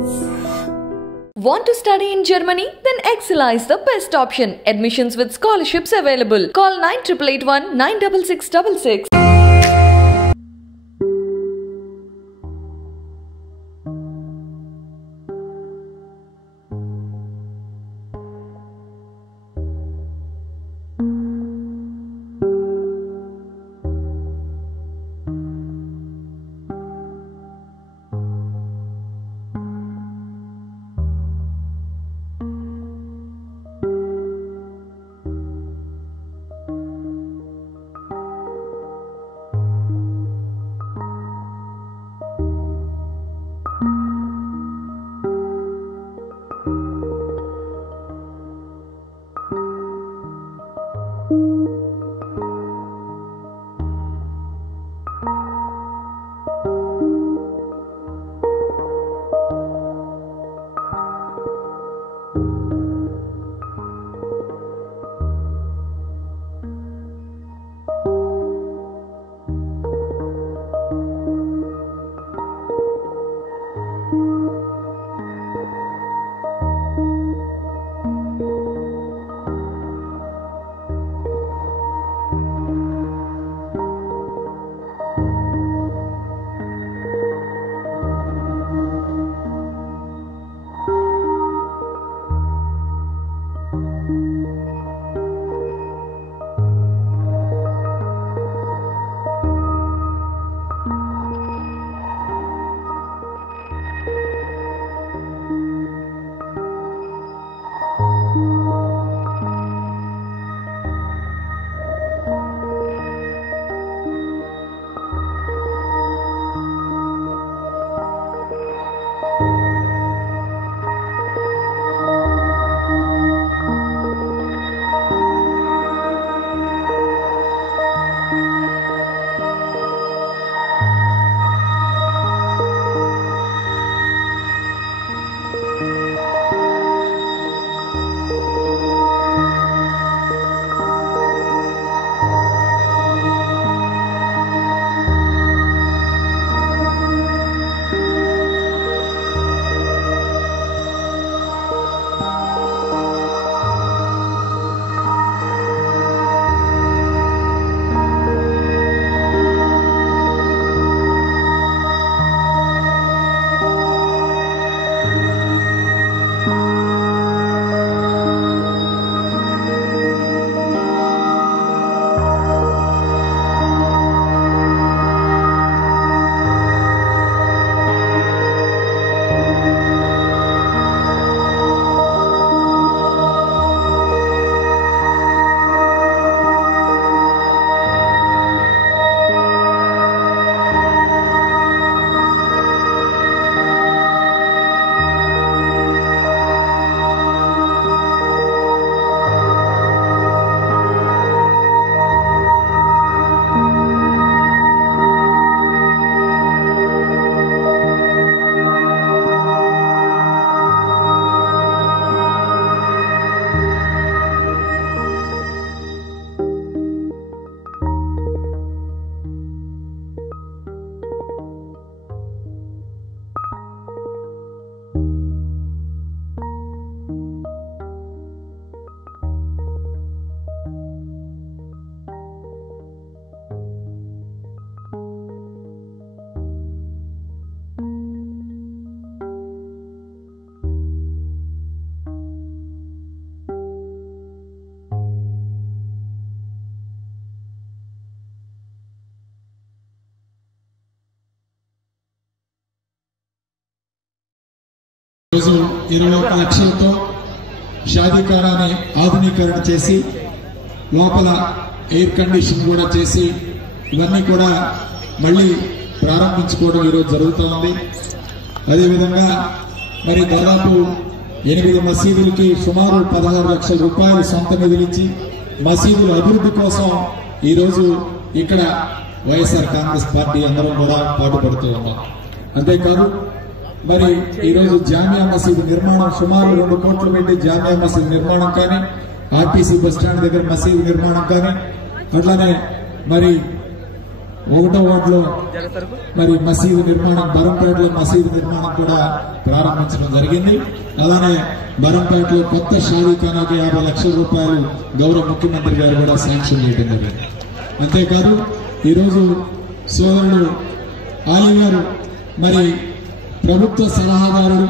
Want to study in Germany? Then Excella is the best option. Admissions with scholarships available. Call 9881 96666. రోజు 21 లక్షలతో షాదీఖానాని ఆధునీకరణ చేసి లోపల air condition కూడా చేసి ఇవన్నీ కూడా మళ్ళీ ప్రారంభించుకోవడం ఈరోజు జరుగుతోంది. అదేవిధంగా మరి దాదాపు 8 మసీదులకి సుమారు 16 లక్షల రూపాయలు సొంత నిధులిచ్చి మసీదుల అభివృద్ధి కోసం ఈరోజు ఇక్కడ వైఎస్ఆర్ కాంగ్రెస్ పార్టీ అందరం కూడా పాటుపడుతూ ఉన్నాం. అంతేకాదు మరి ఈరోజు జామియా మసీదు నిర్మాణం సుమారు 2 కోట్లు పెట్టి జామియా మసీదు నిర్మాణం కానీ, ఆర్టీసీ బస్టాండ్ దగ్గర మసీదు నిర్మాణం కానీ, అట్లానే మరి 1వ వార్డులో మరి మసీదు నిర్మాణం, బరంపేటలో మసీదు నిర్మాణం కూడా ప్రారంభించడం జరిగింది. అలానే బరంపేటలో కొత్త షాదీఖానాకి 50 లక్షల రూపాయలు గౌరవ ముఖ్యమంత్రి గారు కూడా శాంక్షన్ చేయడం జరిగింది. అంతేకాదు ఈరోజు సోదరుడు ఆలీ గారు మరి ప్రభుత్వ సలహాదారుడు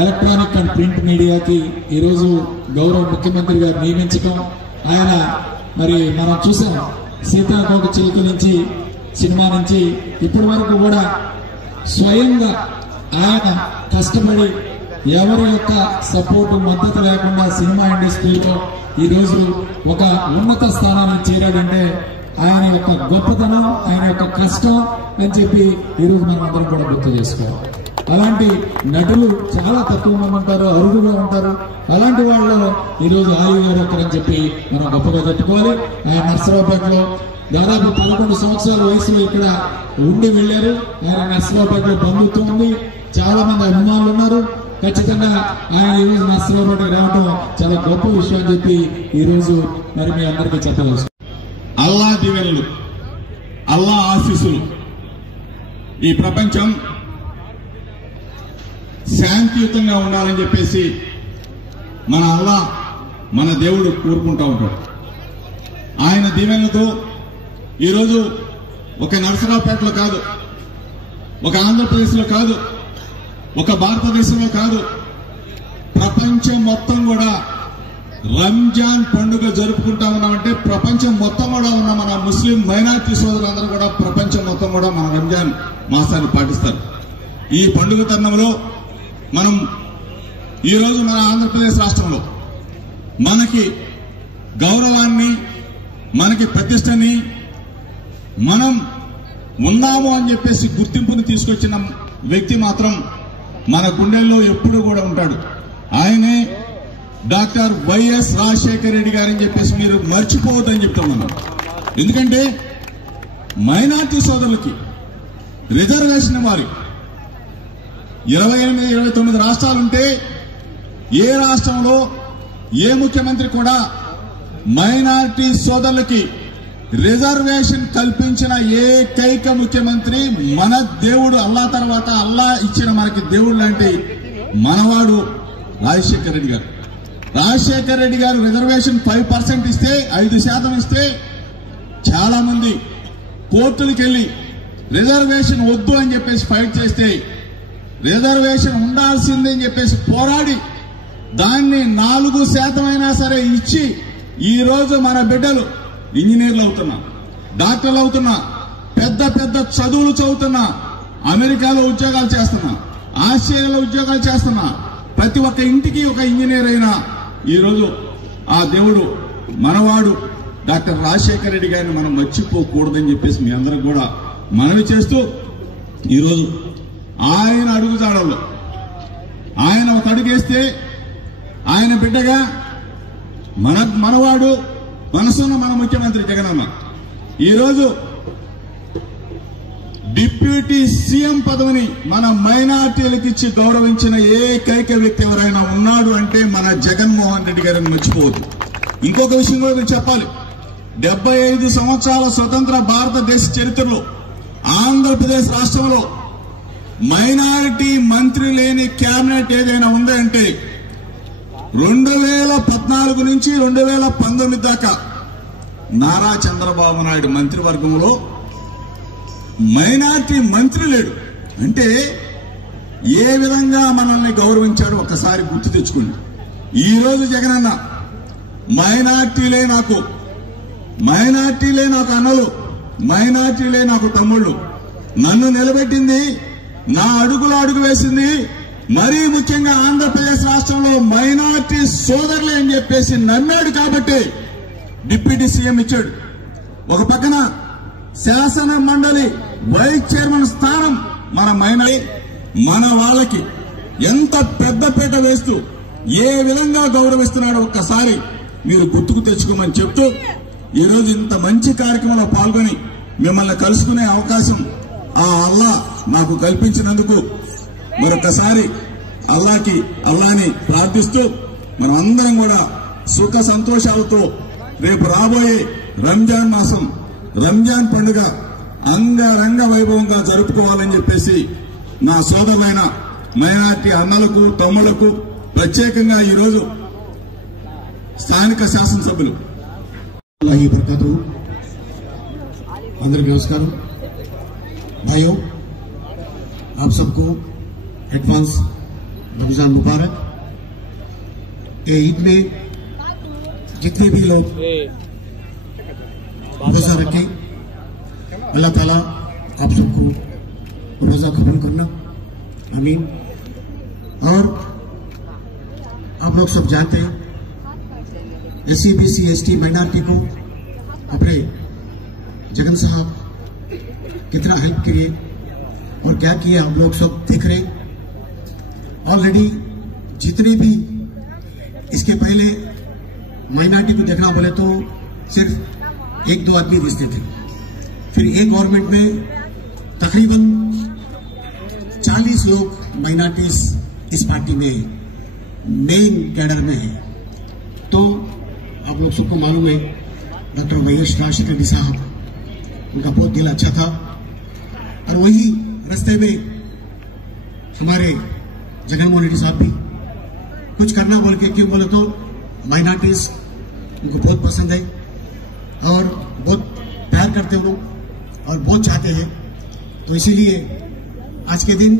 ఎలక్ట్రానిక్ అండ్ ప్రింట్ మీడియాకి ఈరోజు గౌరవ ముఖ్యమంత్రి గారు నియమించడం, ఆయన మరి మనం చూసాం సీతాకోక చిలుక నుంచి సినిమా నుంచి ఇప్పటి వరకు కూడా స్వయంగా ఆయన కష్టపడి ఎవరి యొక్క సపోర్టు మద్దతు లేకుండా సినిమా ఇండస్ట్రీలో ఈరోజు ఒక ఉన్నత స్థానానికి చేరాడంటే ఆయన యొక్క గొప్పతనం, ఆయన యొక్క కష్టం అని చెప్పి ఈరోజు మనం అందరం కూడా గుర్తు చేసుకోవాలి. అలాంటి నటులు చాలా తక్కువ మంది ఉంటారు, అరుదుగా ఉంటారు. అలాంటి వాళ్ళలో ఈరోజు ఆలీ గారు ఒకరని చెప్పి మనం గొప్పగా చెప్పుకోవాలి. ఆయన నర్సరావుపేటలో దాదాపు 11 సంవత్సరాల వయసులో ఇక్కడ ఉండి వెళ్ళారు. ఆయన నర్సరావుపేటలో బంధుత్వం ఉంది, చాలా మంది అభిమానులు ఉన్నారు. ఖచ్చితంగా ఆయన ఈరోజు నర్సరావుపేటకు రావడం చాలా గొప్ప విషయం అని చెప్పి ఈరోజు మరి మీ అందరికీ చెప్పవచ్చు. అల్లా దీవెనలు, అల్లా ఆశీస్సులు, ఈ ప్రపంచం శాంతియుతంగా ఉండాలని చెప్పేసి మన అల్లా, మన దేవుడు కోరుకుంటా ఉంటాడు. ఆయన దీవెనలతో ఈరోజు ఒక నరసరావుపేటలో కాదు, ఒక ఆంధ్రప్రదేశ్లో కాదు, ఒక భారతదేశంలో కాదు, ప్రపంచం మొత్తం కూడా రంజాన్ పండుగ జరుపుకుంటా ఉన్నామంటే ప్రపంచం మొత్తం కూడా ఉన్న మన ముస్లిం మైనారిటీ సోదరులందరూ కూడా ప్రపంచం మొత్తం కూడా మన రంజాన్ మాసాన్ని పాటిస్తారు. ఈ పండుగ తరుణంలో మనం ఈరోజు మన ఆంధ్రప్రదేశ్ రాష్ట్రంలో మనకి గౌరవాన్ని, మనకి ప్రతిష్టని, మనం ఉన్నాము అని చెప్పేసి గుర్తింపుని తీసుకొచ్చిన వ్యక్తి మాత్రం మన గుండెల్లో ఎప్పుడూ కూడా ఉంటాడు. ఆయనే డాక్టర్ వైఎస్ రాజశేఖర రెడ్డి గారని చెప్పేసి మీరు మర్చిపోవద్దని చెప్తున్నాను. ఎందుకంటే మైనార్టీ సోదరులకి రిజర్వేషన్ వారి 28-29 రాష్ట్రాలుంటే ఏ రాష్ట్రంలో ఏ ముఖ్యమంత్రి కూడా మైనార్టీ సోదరులకి రిజర్వేషన్ కల్పించిన ఏకైక ముఖ్యమంత్రి మన దేవుడు అల్లా తర్వాత అల్లా ఇచ్చిన మనకి దేవుడు లాంటి మనవాడు రాజశేఖర రెడ్డి గారు. రాజశేఖర రెడ్డి గారు రిజర్వేషన్ 5% ఇస్తే, 5% ఇస్తే చాలా మంది కోర్టులకు వెళ్లి రిజర్వేషన్ వద్దు అని చెప్పేసి ఫైట్ చేస్తే, రిజర్వేషన్ ఉండాల్సిందే అని చెప్పేసి పోరాడి దాన్ని 4% అయినా సరే ఇచ్చి ఈ రోజు మన బిడ్డలు ఇంజనీర్లు అవుతున్నా, డాక్టర్లు అవుతున్నా, పెద్ద పెద్ద చదువులు చదువుతున్నా, అమెరికాలో ఉద్యోగాలు చేస్తున్నా, ఆస్ట్రేలియాలో ఉద్యోగాలు చేస్తున్నా, ప్రతి ఒక్క ఇంటికి ఒక ఇంజనీర్ అయినా ఈరోజు ఆ దేవుడు మనవాడు డాక్టర్ రాజశేఖర రెడ్డి గారిని మనం మర్చిపోకూడదని చెప్పేసి మీ అందరికి కూడా మనవి చేస్తూ, ఈరోజు ఆయన అడుగుజాడల్లో ఆయన ఒక అడుగేస్తే ఆయన బిడ్డగా మనవాడు మనసున్న మన ముఖ్యమంత్రి జగనన్న ఈరోజు డిప్యూటీ సీఎం పదవిని మన మైనార్టీలకు ఇచ్చి గౌరవించిన ఏకైక వ్యక్తి ఎవరైనా ఉన్నాడు అంటే మన జగన్మోహన్ రెడ్డి గారిని మర్చిపోవద్దు. ఇంకొక విషయం కూడా మీరు చెప్పాలి. 75 సంవత్సరాల స్వతంత్ర భారతదేశ చరిత్రలో ఆంధ్రప్రదేశ్ రాష్ట్రంలో మైనారిటీ మంత్రి లేని కేబినెట్ ఏదైనా ఉందంటే 2014 నుంచి 2019 దాకా నారా చంద్రబాబు నాయుడు మంత్రివర్గంలో మైనార్టీ మంత్రి లేడు. అంటే ఏ విధంగా మనల్ని గౌరవించాడో ఒక్కసారి గుర్తు తెచ్చుకోండి. ఈ రోజు జగనన్న మైనార్టీలే నాకు అన్నలు, మైనార్టీలే నాకు తమ్ముళ్ళు, నన్ను నిలబెట్టింది, నా అడుగులో అడుగు వేసింది, మరీ ముఖ్యంగా ఆంధ్రప్రదేశ్ రాష్ట్రంలో మైనార్టీ సోదరులే అని చెప్పేసి నమ్మాడు కాబట్టి డిప్యూటీ సీఎం ఇచ్చాడు. ఒక పక్కన శాసన మండలి వైస్ చైర్మన్ స్థానం మన మైనార్టీ, మన వాళ్ళకి ఎంత పెద్దపీట వేస్తూ ఏ విధంగా గౌరవిస్తున్నాడో ఒక్కసారి మీరు గుర్తుకు తెచ్చుకోమని చెప్తూ, ఈరోజు ఇంత మంచి కార్యక్రమంలో పాల్గొని మిమ్మల్ని కలుసుకునే అవకాశం ఆ అల్లా నాకు కల్పించినందుకు మరొకసారి అల్లాని ప్రార్థిస్తూ మనం అందరం కూడా సుఖ సంతోషాలతో రేపు రాబోయే రంజాన్ మాసం రంజాన్ పండుగ అంగరంగ వైభవంగా జరుపుకోవాలని చెప్పేసి నా సోదరులైన మైనారిటీ అన్నలకు తమ్ముళ్లకు ప్రత్యేకంగా ఈరోజు స్థానిక శాసనసభ్యులు అందరికీ నమస్కారం भाइयों, आप सबको एडवांस रमजान मुबारक। ये ईद में जितने भी लोग रोजा रखें, अल्लाह ताला आप सबको रोजा कबूल करना, आमीन। और आप लोग सब जानते हैं SC BC ST माइनॉरिटी को अपने जगन साहब कितना हेल्प किए और क्या किया हम लोग सब देख रहे। ऑलरेडी जितने भी इसके पहले माइनॉरिटी को देखना बोले तो सिर्फ 1-2 आदमी दिखते थे, फिर एक गवर्नमेंट में तकरीबन 40 लोग माइनॉरिटीज इस पार्टी में मेन कैडर में है। तो आप लोग सबको मालूम है डॉक्टर YS राजशेखर रेड्डी साहब, उनका बहुत दिल अच्छा था और वही रास्ते में हमारे जगनमोहन रेड्डी साहब भी कुछ करना बोल के, क्यों बोले तो माइनॉरिटीज उनको बहुत पसंद है और बहुत प्यार करते हैं लोग और बहुत चाहते हैं। तो इसीलिए आज के दिन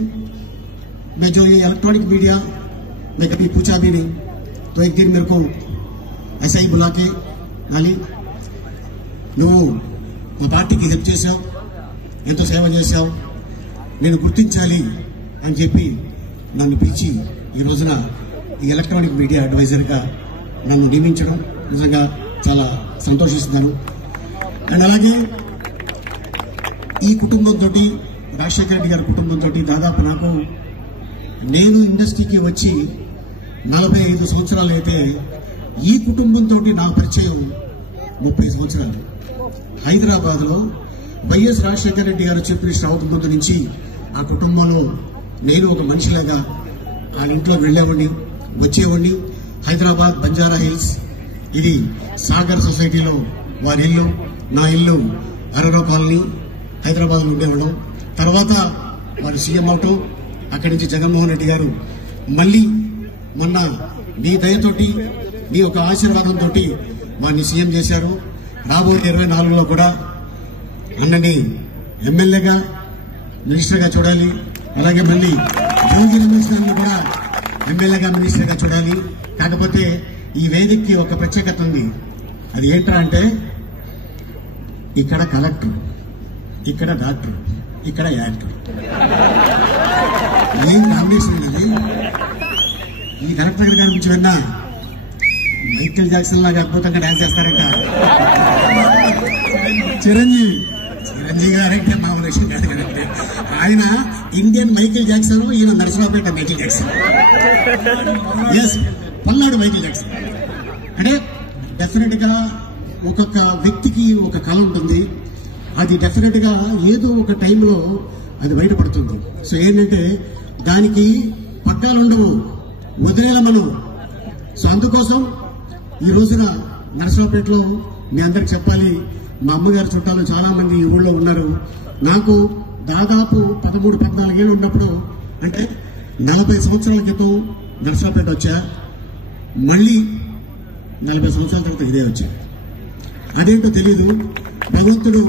मैं जो ये इलेक्ट्रॉनिक मीडिया मैं कभी पूछा भी नहीं, तो एक दिन मेरे को ऐसा ही बुला के नाली నువ్వు మా పార్టీకి హెల్ప్ చేశావు, ఎంతో సేవ చేశావు, నేను గుర్తించాలి అని చెప్పి నన్ను పిలిచి ఈ రోజున ఈ ఎలక్ట్రానిక్ మీడియా అడ్వైజర్గా నన్ను నియమించడం నిజంగా చాలా సంతోషిస్తున్నాను। అండ్ అలాగే ఈ కుటుంబంతో రాజశేఖర రెడ్డి గారి కుటుంబంతో దాదాపు నాకు నేను ఇండస్ట్రీకి వచ్చి 45 సంవత్సరాలు అయితే ఈ కుటుంబంతో నా పరిచయం 30 సంవత్సరాలు। హైదరాబాద్లో వైఎస్ రాజశేఖర రెడ్డి గారు చీఫ్ మినిస్టర్ అవక ముందు నుంచి ఆ కుటుంబంలో నేను ఒక మనిషిలాగా వాళ్ళ ఇంట్లో వెళ్ళేవాడిని, వచ్చేవాడిని। హైదరాబాద్ బంజారా హిల్స్, ఇది సాగర్ సొసైటీలో వారి ఇల్లు, నా ఇల్లు అరోరా కాలనీ హైదరాబాద్లో ఉండేవాళ్ళం। తర్వాత వారు సీఎం అవటం, అక్కడి నుంచి జగన్మోహన్ రెడ్డి గారు మళ్ళీ మొన్న మీ దయతోటి మీ ఒక ఆశీర్వాదంతో వారిని సీఎం చేశారు। రాబోయే 24లో కూడా అన్నని ఎమ్మెల్యేగా మినిస్టర్గా చూడాలి, అలాగే మళ్ళీ జోగి రమేష్ గారిని కూడా ఎమ్మెల్యేగా మినిస్టర్గా చూడాలి। కాకపోతే ఈ వేదికకి ఒక ప్రత్యేకత ఉంది, అది ఏంట్రా అంటే ఇక్కడ కలెక్టర్, ఇక్కడ డాక్టర్, ఇక్కడ యాక్టర్, ఏం కాంబినేషన్ ఉన్నది। ఈ కలెక్టర్ గారి నుంచి విన్నా మైకేల్ జాక్సన్ లాగా అద్భుతంగా డాన్స్ చేస్తారంట చిరంజీవి గారంటే మామూలు విషయం కాదు కదంటే, ఆయన ఇండియన్ మైకేల్ జాక్సన్, ఈయన Narasaraopet Michael Jackson, yes Palnadu Michael Jackson. అంటే డెఫినెట్ గా ఒక్కొక్క వ్యక్తికి ఒక కళ ఉంటుంది, అది డెఫినెట్ గా ఏదో ఒక టైంలో అది బయటపడుతుంది। సో ఏంటంటే దానికి పక్కాలు ఉండవు, వదిలేలా మనం। సో అందుకోసం ఈ రోజున నరసరావుపేటలో మీ అందరికి చెప్పాలి, మా అమ్మగారి చుట్టాలు చాలా మంది ఈ ఊళ్ళో ఉన్నారు। నాకు దాదాపు 13-14 ఏళ్ళు ఉన్నప్పుడు, అంటే 40 సంవత్సరాల క్రితం నరసరావుపేట వచ్చా, మళ్ళీ 40 సంవత్సరాల తర్వాత ఇదే వచ్చా। అదేంటో తెలీదు, భగవంతుడు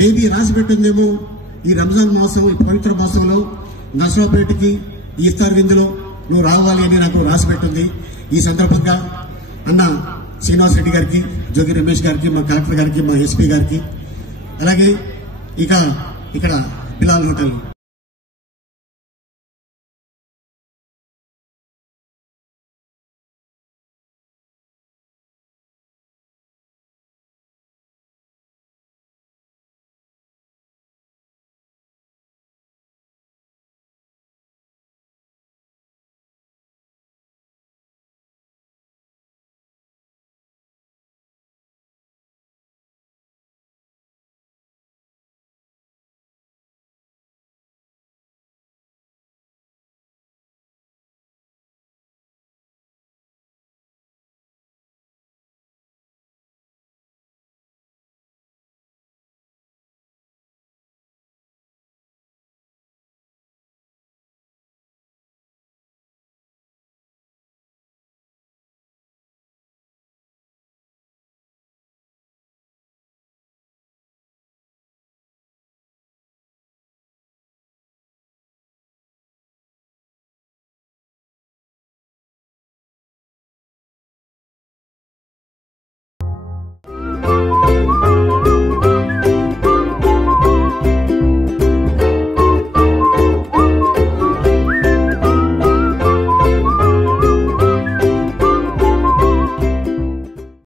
మేబీ రాసి పెట్టిందేమో ఈ రంజాన్ మాసం, ఈ పవిత్ర మాసంలో నరసరావుపేటకి ఈ ఇఫ్తార్ విందులో నువ్వు రావాలి అని నాకు రాసి పెట్టింది। ఈ సందర్భంగా అన్న శ్రీనివాస్ రెడ్డి గారికి, జోగి రమేష్ గారికి, మా కలెక్టర్ గారికి, మా SP గారికి, అలాగే ఇక్కడ బిలాల్ హోటల్